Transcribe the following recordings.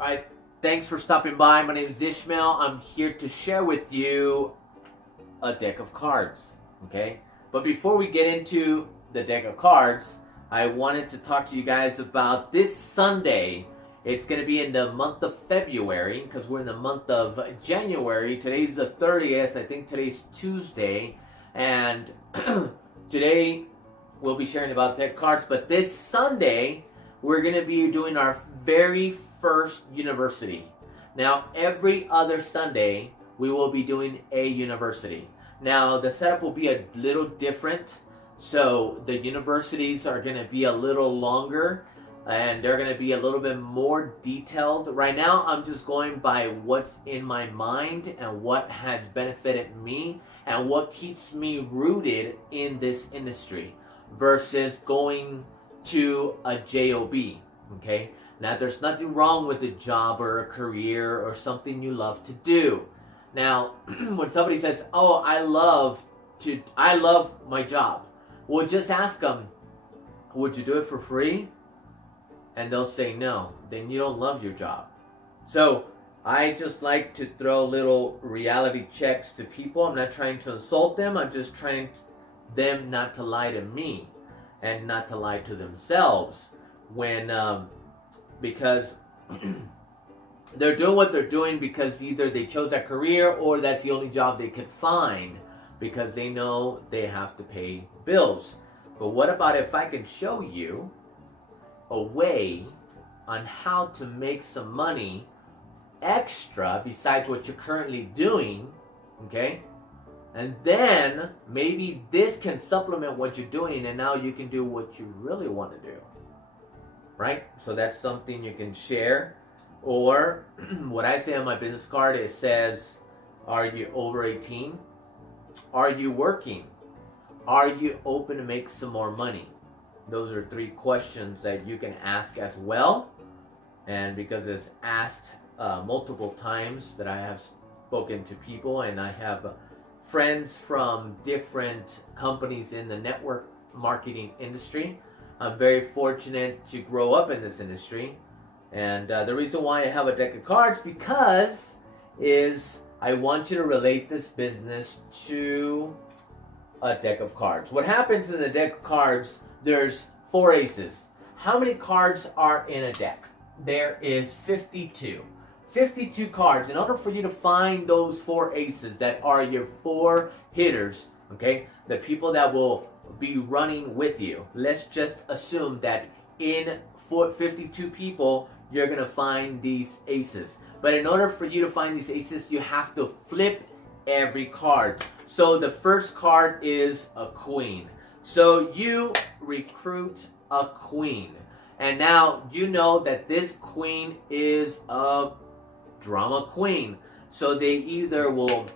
All right, thanks for stopping by. My name is Ishmael. I'm here to share with you a deck of cards, okay? But before we get into the deck of cards, I wanted to talk to you guys about this Sunday. It's going to be in the month of February because we're in the month of January. Today's the 30th. I think today's Tuesday. And today we'll be sharing about deck cards. But this Sunday, we're going to be doing our very first university. Now, every other Sunday, we will be doing a university. Now, the setup will be a little different. So the universities are going to be a little longer and they're going to be a little bit more detailed. Right now, I'm just going by what's in my mind and what has benefited me and what keeps me rooted in this industry versus going to a job, okay? Now, there's nothing wrong with a job or a career or something you love to do. Now, when somebody says, "Oh, I love my job," well, just ask them, "Would you do it for free?" And they'll say no. Then you don't love your job. So I just like to throw little reality checks to people. I'm not trying to insult them. I'm just trying them not to lie to me and not to lie to themselves when because they're doing what they're doing because either they chose that career or that's the only job they could find because they know they have to pay bills. But what about if I can show you a way on how to make some money extra besides what you're currently doing, okay? And then maybe this can supplement what you're doing and now you can do what you really want to do, right? So that's something you can share. Or what I say on my business card, it says, are you over 18? Are you working? Are you open to make some more money? Those are 3 questions that you can ask as well. And because it's asked multiple times that I have spoken to people and I have friends from different companies in the network marketing industry. I'm very fortunate to grow up in this industry. And the reason why I have a deck of cards because I want you to relate this business to a deck of cards. What happens in the deck of cards, there's 4 aces. How many cards are in a deck? There is 52. 52 cards. In order for you to find those 4 aces that are your 4 hitters, okay, the people that will be running with you, let's just assume that in 52 people, you're going to find these aces. But in order for you to find these aces, you have to flip every card. So the first card is a queen. So you recruit a queen. And now you know that this queen is a drama queen. So they either will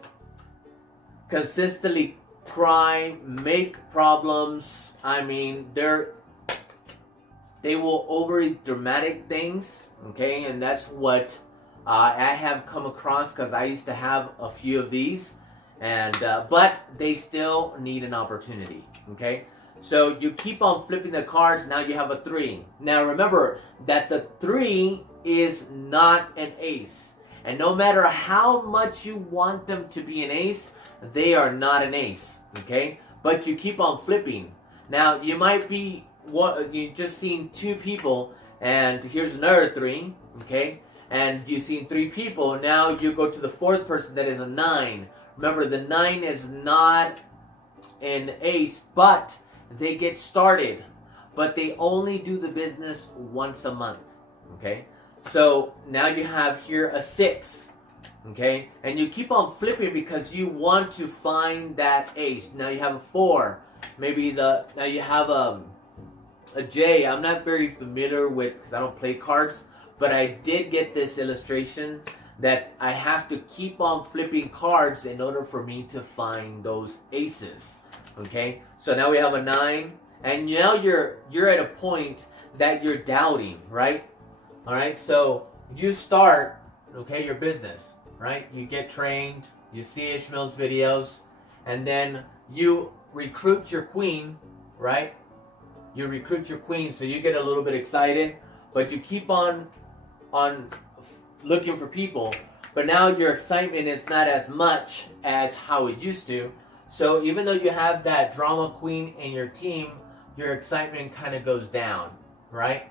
consistently cry, make problems. I mean, they will overly dramatic things, okay? And that's what I have come across because I used to have a few of these. And but they still need an opportunity, okay? So you keep on flipping the cards. Now you have a 3. Now remember that the 3 is not an ace. And no matter how much you want them to be an ace, they are not an ace, okay? But you keep on flipping. Now you might be you just seen 2 people, and here's another 3, okay? And you've seen 3 people. Now you go to the 4th person that is a 9. Remember, the 9 is not an ace, but they get started. But they only do the business once a month, okay? So now you have here a 6, okay? And you keep on flipping because you want to find that ace. Now you have a 4. Maybe now you have a J. I'm not very familiar with, because I don't play cards, but I did get this illustration that I have to keep on flipping cards in order for me to find those aces. Okay, so now we have a 9, and now you're at a point that you're doubting, right? All right, so you start, okay, your business, right? You get trained, you see Ishmael's videos, and then you recruit your queen, right? You recruit your queen, so you get a little bit excited, but you keep on looking for people, but now your excitement is not as much as how it used to. So even though you have that drama queen in your team, your excitement kind of goes down, right?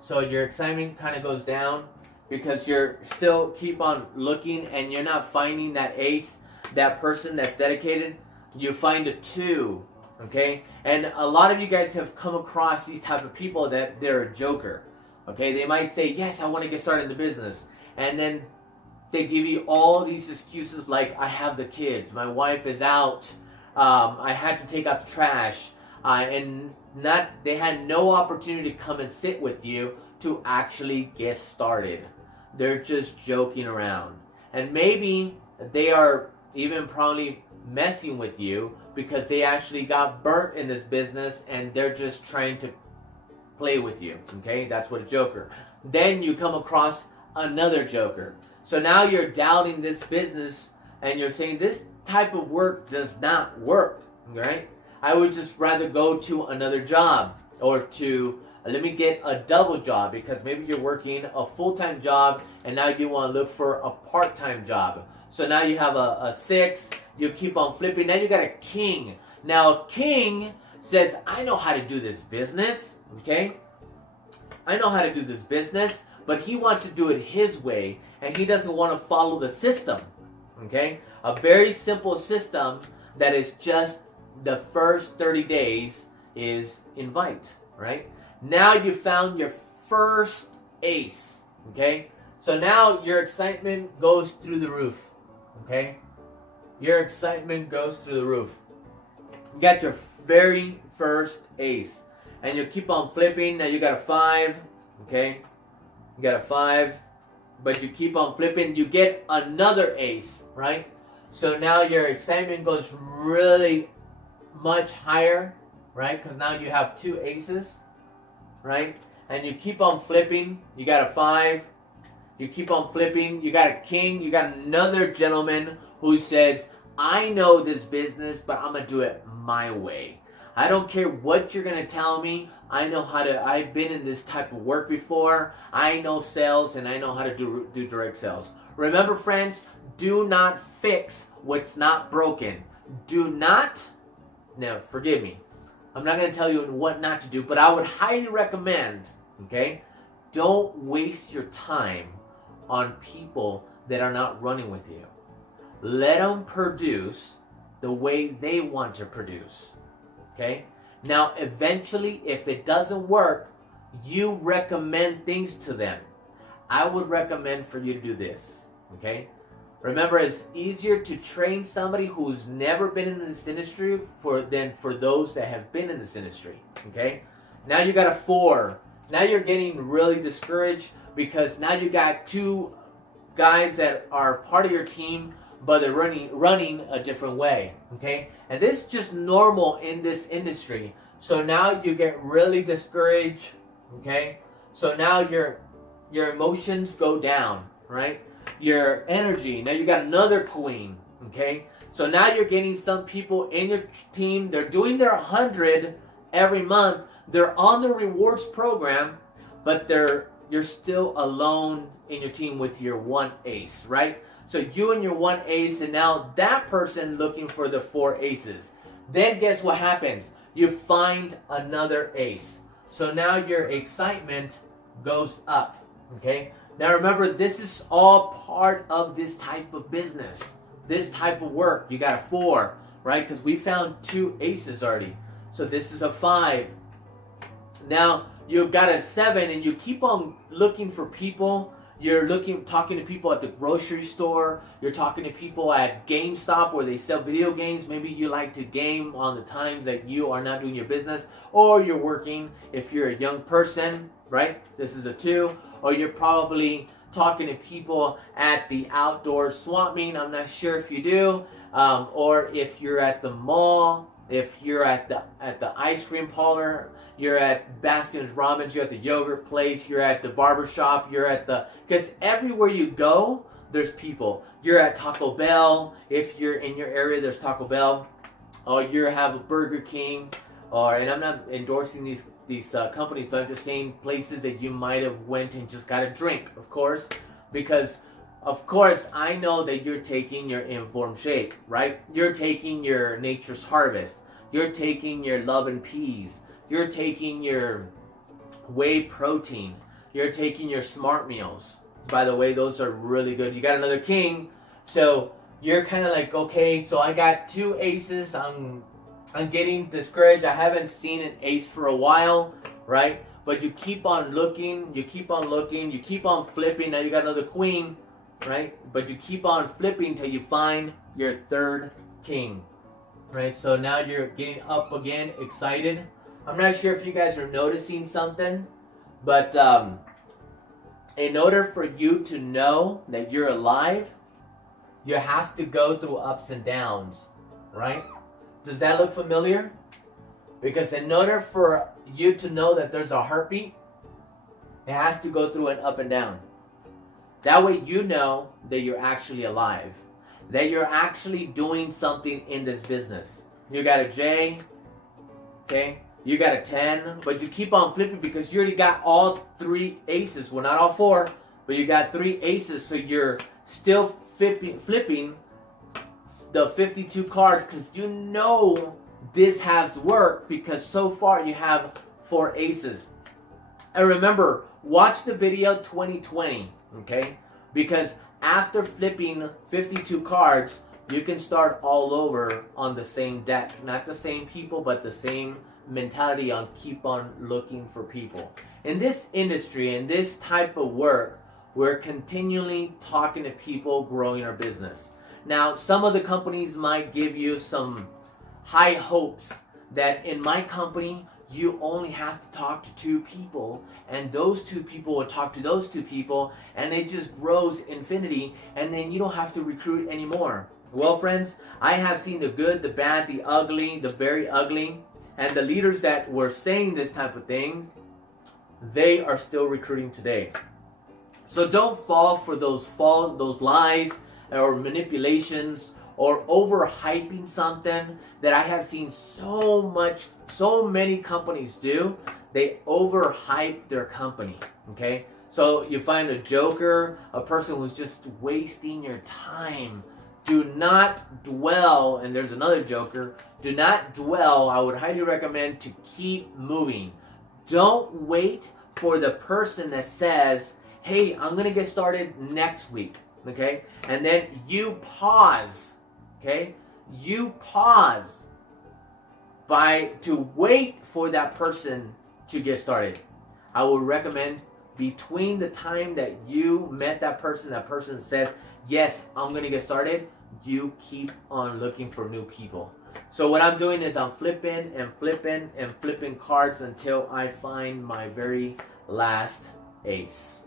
So your excitement kind of goes down because you're still keep on looking and you're not finding that ace, that person that's dedicated. You find a two, okay? And a lot of you guys have come across these type of people that they're a joker, okay? They might say, yes, I want to get started in the business. And then they give you all these excuses like, I have the kids, my wife is out, I had to take out the trash, and they had no opportunity to come and sit with you to actually get started. They're just joking around. And maybe they are even probably messing with you because they actually got burnt in this business and they're just trying to play with you. Okay, that's what a joker. Then you come across another joker. So now you're doubting this business and you're saying this type of work does not work, right? I would just rather go to another job or to let me get a double job because maybe you're working a full-time job and now you want to look for a part-time job. So now you have a 6, you keep on flipping. Now you got a king. Now king says, I know how to do this business, okay? I know how to do this business, but he wants to do it his way and he doesn't want to follow the system, okay? A very simple system that is just the first 30 days is invite, right? Now you found your first ace, okay? So now your excitement goes through the roof, okay? Your excitement goes through the roof. You got your very first ace. And you keep on flipping. Now you got a 5, okay? You got a 5. But you keep on flipping. You get another ace, right? So now your excitement goes really much higher, right? Because now you have 2 aces, right? And you keep on flipping. You got a 5. You keep on flipping. You got a king. You got another gentleman who says, I know this business, but I'm going to do it my way. I don't care what you're going to tell me. I know how to, I've been in this type of work before. I know sales and I know how to do direct sales. Remember, friends, do not fix what's not broken. Do not, now forgive me, I'm not going to tell you what not to do, but I would highly recommend, okay, don't waste your time on people that are not running with you. Let them produce the way they want to produce, okay? Now, eventually, if it doesn't work, you recommend things to them. I would recommend for you to do this, okay? Remember, it's easier to train somebody who's never been in this industry than for those that have been in this industry, okay? Now you got a 4. Now you're getting really discouraged because now you got 2 guys that are part of your team, but they're running a different way, okay? And this is just normal in this industry. So now you get really discouraged, okay? So now your emotions go down, right? Your energy, now you got another queen, okay? So now you're getting some people in your team, they're doing their 100 every month, they're on the rewards program, but you're still alone in your team with your 1 ace, right? So you and your 1 ace, and now that person looking for the 4 aces. Then guess what happens? You find another ace. So now your excitement goes up, okay? Now remember, this is all part of this type of business, this type of work. You got a 4, right? Because we found 2 aces already. So this is a 5. Now you've got a 7, and you keep on looking for people. You're talking to people at the grocery store. You're talking to people at GameStop where they sell video games. Maybe you like to game on the times that you are not doing your business, or you're working if you're a young person, right? This is a 2. Or you're probably talking to people at the outdoor swap meet. I'm not sure if you do. Or if you're at the mall, if you're at the ice cream parlor, you're at Baskin Robbins, you're at the yogurt place, you're at the barber shop, because everywhere you go, there's people. You're at Taco Bell, if you're in your area, there's Taco Bell. Or you have a Burger King, and I'm not endorsing these companies, but I'm just saying places that you might have went and just got a drink, of course. Because of course I know that you're taking your Informed Shake, right? You're taking your Nature's Harvest, you're taking your Love and Peas, you're taking your whey protein, you're taking your Smart Meals. By the way, those are really good. You got another king, so you're kind of like, okay, so I got 2 aces. I'm getting discouraged. I haven't seen an ace for a while, right? But you keep on looking, you keep on looking, you keep on flipping. Now you got another queen, right? But you keep on flipping till you find your 3rd king, right? So now you're getting up again, excited. I'm not sure if you guys are noticing something, but in order for you to know that you're alive, you have to go through ups and downs, right? Does that look familiar? Because in order for you to know that there's a heartbeat, it has to go through an up and down. That way you know that you're actually alive, that you're actually doing something in this business. You got a J, okay? You got a 10, but you keep on flipping because you already got all 3 aces. Well, not all 4, but you got 3 aces, so you're still flipping the 52 cards because you know this has worked because so far you have 4 aces. And remember, watch the video 2020, okay? Because after flipping 52 cards, you can start all over on the same deck. Not the same people, but the same mentality on keep on looking for people. In this industry, in this type of work, we're continually talking to people, growing our business. Now, some of the companies might give you some high hopes that in my company, you only have to talk to 2 people, and those 2 people will talk to those 2 people, and it just grows infinity, and then you don't have to recruit anymore. Well, friends, I have seen the good, the bad, the ugly, the very ugly, and the leaders that were saying this type of things, they are still recruiting today. So don't fall for those lies or manipulations or overhyping something that I have seen so many companies do. They overhype their company, okay? So you find a joker, a person who's just wasting your time. Do not dwell, and there's another joker, do not dwell. I would highly recommend to keep moving. Don't wait for the person that says, hey, I'm going to get started next week, okay? And then you pause, okay? You pause to wait for that person to get started. I would recommend between the time that you met that person says, yes, I'm going to get started, you keep on looking for new people. So what I'm doing is I'm flipping and flipping and flipping cards until I find my very last ace.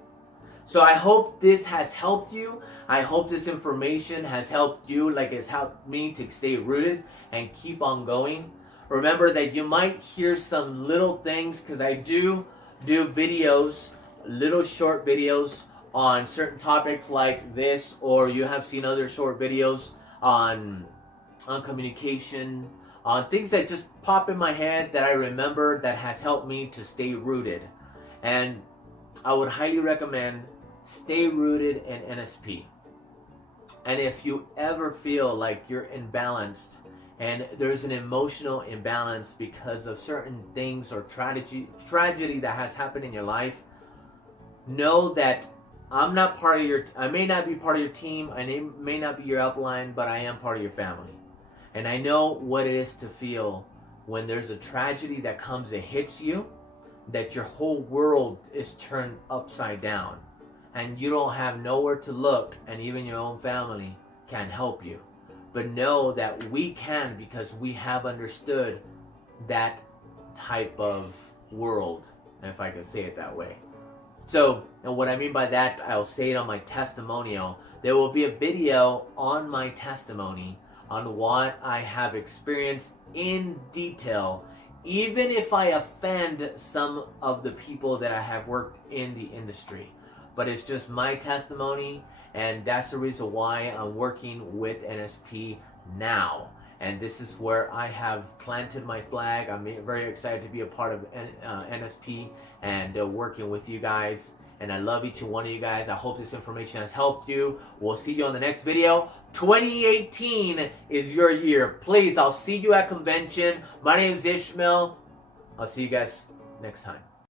So I hope this has helped you. I hope this information has helped you like it's helped me to stay rooted and keep on going. Remember that you might hear some little things because I do videos, little short videos on certain topics like this, or you have seen other short videos on communication, on things that just pop in my head that I remember that has helped me to stay rooted. And I would highly recommend stay rooted in NSP. And if you ever feel like you're imbalanced and there's an emotional imbalance because of certain things or tragedy that has happened in your life, know that I may not be part of your team, I may not be your upline, but I am part of your family. And I know what it is to feel when there's a tragedy that comes that hits you, that your whole world is turned upside down. And you don't have nowhere to look, and even your own family can't help you. But know that we can, because we have understood that type of world, if I can say it that way. So, and what I mean by that, I'll say it on my testimonial. There will be a video on my testimony on what I have experienced in detail, even if I offend some of the people that I have worked in the industry. But it's just my testimony, and that's the reason why I'm working with NSP now. And this is where I have planted my flag. I'm very excited to be a part of NSP and working with you guys. And I love each and one of you guys. I hope this information has helped you. We'll see you on the next video. 2018 is your year. Please, I'll see you at convention. My name is Ishmael. I'll see you guys next time.